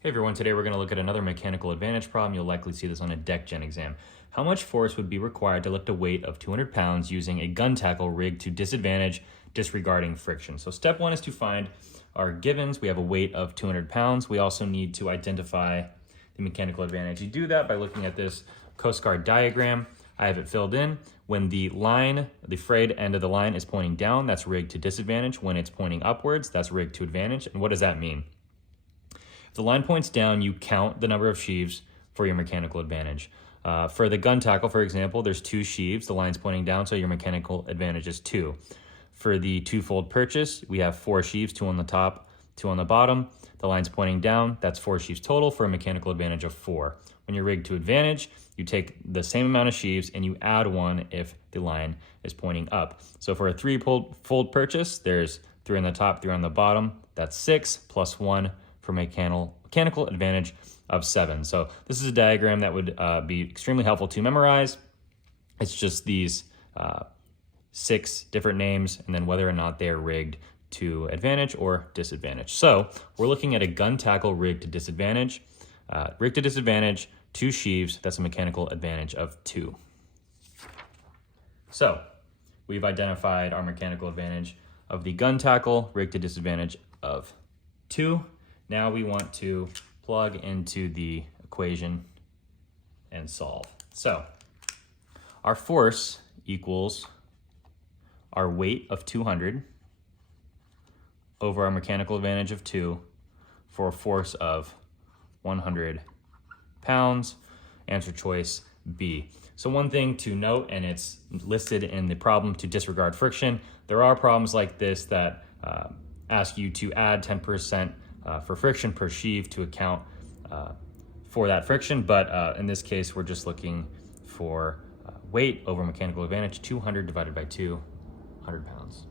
Hey everyone, today we're going to look at another mechanical advantage problem. You'll likely see this on a deck gen exam. How much force would be required to lift a weight of 200 pounds using a gun tackle rigged to disadvantage, disregarding friction? So step one is to find our givens. We have a weight of 200 pounds. We also need to identify the mechanical advantage. You do that by looking at this Coast Guard diagram. I have it filled in. When the line, the frayed end of the line is pointing down, that's rigged to disadvantage. When it's pointing upwards, that's rigged to advantage. And what does that mean? If the line points down, you count the number of sheaves for your mechanical advantage. For the gun tackle, for example, there's 2 sheaves. The line's pointing down, so your mechanical advantage is 2. For the two-fold purchase, we have 4 sheaves, 2 on the top, 2 on the bottom. The line's pointing down. That's 4 sheaves total for a mechanical advantage of 4. When you're rigged to advantage, you take the same amount of sheaves and you add 1 if the line is pointing up. So for a 3-fold purchase, there's 3 on the top, 3 on the bottom. That's 6 plus 1 for mechanical advantage of 7. So this is a diagram that would be extremely helpful to memorize. It's just these 6 different names and then whether or not they're rigged to advantage or disadvantage. So we're looking at a gun tackle rigged to disadvantage. Rigged to disadvantage, 2 sheaves, that's a mechanical advantage of 2. So we've identified our mechanical advantage of the gun tackle, rigged to disadvantage of 2. Now we want to plug into the equation and solve. So our force equals our weight of 200 over our mechanical advantage of 2 for a force of 100 pounds. Answer choice B. So one thing to note, and it's listed in the problem to disregard friction, there are problems like this that ask you to add 10% for friction per sheave to account for that friction, but in this case we're just looking for weight over mechanical advantage, 200 divided by 2, 100 pounds.